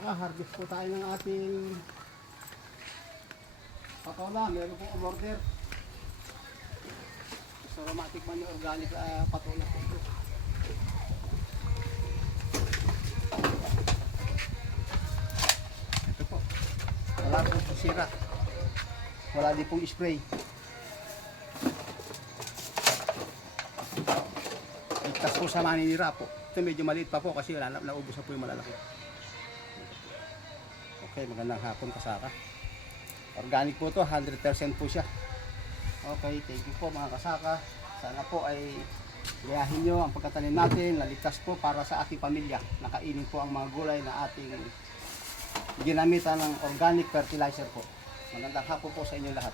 kasaka, harvest po tayo ng ating patola. Meron pong umorder. So, matikman yung organic patola po. Ito po. Wala pong sira. Wala din pong spray. Ligtas po sa maninira po. Ito medyo maliit pa po kasi naubos na po yung malalaki. Okay, magandang hapon kasaka. Organic po to, 100% po siya. Okay, thank you po mga kasaka. Sana po ay gayahin nyo ang pagkatanim natin. Naligtas po para sa ating pamilya. Nakainin po ang mga gulay na ating ginamitan ng organic fertilizer po. Magandang hapon po sa inyo lahat.